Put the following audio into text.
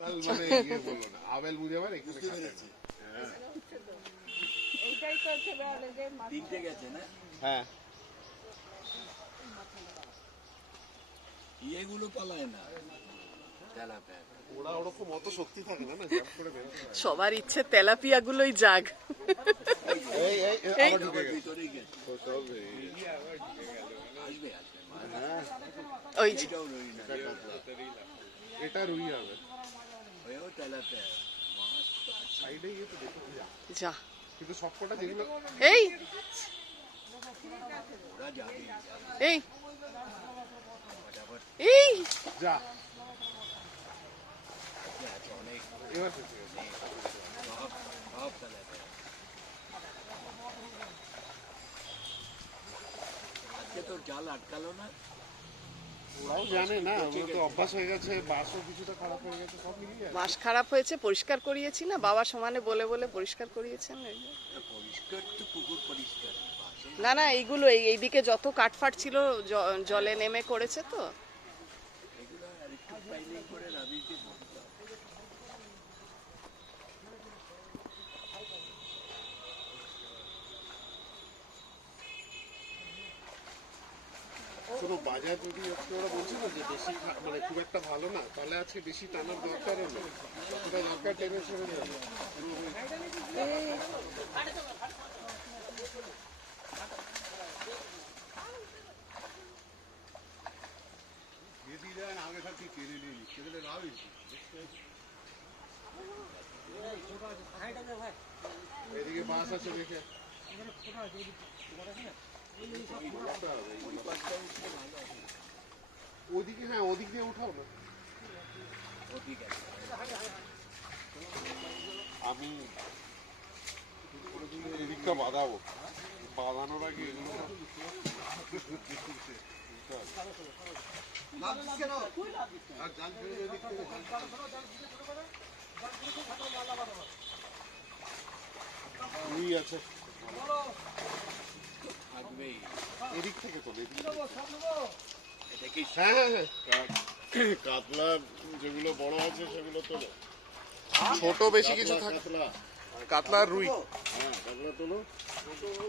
মানে ইয়ে বললো না, আবেল বুঝে আবার এখানে কাছে। এইটাই তো হচ্ছে যে তিনটে গেছে না হ্যাঁ ইয়েগুলো পালায় না তেলাপিয়া ওরা ওরকম অত শক্তি থাকে না, না জাম্প করে বেরোতে পারে। সবার ইচ্ছে তেলাপিয়া গুলোই জাগ। এই এই এই। আবার ঢুকে গেছে। ভিতরেই গেছে ও সব আসবে আসবে হ্যাঁ ওই যে এটাও রই না এটা রুই হবে ওইও তেলাপিয়া সাইডে গিয়ে তো দেখো যা কিন্তু সবকটা যেগুলো এই ওরা যাবে এই ফটাফট এই যা আছে অনেক এবার শেষ হয়ে গেছে। সব সব তেলাপিয়া আজকে তোর জাল আটকালো না ওরাও জানে না, ওরা তো অভ্যাস হয়ে গেছে, বাসও কিছুটা খারাপ হয়ে গেছে, সব মিলিয়ে বাঁশ খারাপ হয়েছে, পরিষ্কার করিয়েছি না, বাবা সমানে বলে বলে পরিষ্কার করিয়েছেন। পরিষ্কার তো পুকুর পরিষ্কার পাশে না না এইগুলো এইদিকে যত কাঠফাট ছিল জলে নেমে করেছে তো। এগুলো আর একটু পাইলিং করে রাবিশ দিয়ে ভরতে হবে। শোনো, বাজার যদি আজকে ওরা বলছিল যে বেশি মানে খুব একটা ভালো না, তাহলে আজকে বেশি টানার দরকারও নেই, যতটা দরকার টেনে ছেড়ে যাবে। এদিকে বাস আছে দেখে ওদিকে, হ্যাঁ ওদিক দিয়ে উঠাও না। ওদিকে আছে। আমি এদিকটা বাঁধাবো, বাঁধানোর আগে এগুলো রুই আছে থাকবেই এদিক থেকে তো এদিক থেকে। এটা কি হ্যাঁ হ্যাঁ হ্যাঁ কাতলা যেগুলো বড় আছে সেগুলো তো ছোট বেশি কিছু থাকে, কাতলা আর রুই। হ্যাঁ কাতলা তোলো।